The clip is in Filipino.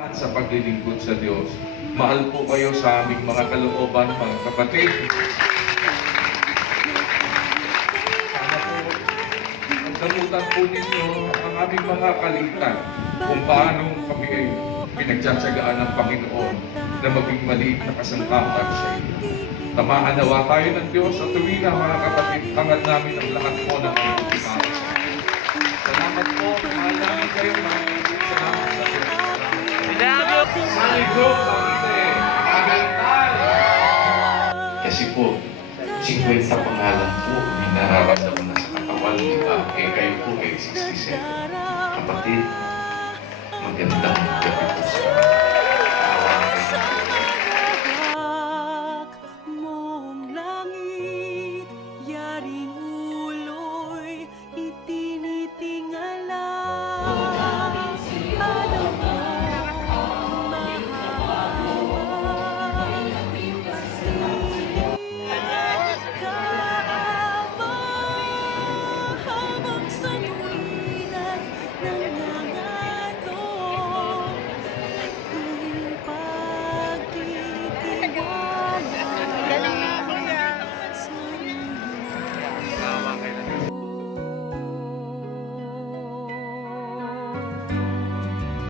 at sa paglilingkod sa Diyos. Mahal po kayo sa aming mga kalooban, mga kapatid. Sana po, pagdamutan po ninyo ang aming mga kalitan kung paano kami ay pinagtsatsagaan ng Panginoon na maging maliit na kasangkapan sa inyo. Tamaan nawa tayo ng Diyos at tuwina mga kapatid, hangad namin ang lahat po ng mga pagkakaroon. Salamat po, mahal namin kayo, maraming salamat sa Diyos. Sali Group, Kasi po, 50 pangalan po may nararamdaman na sa katawan, di ba? Eh kayo po ay 67. Kapatid, magandang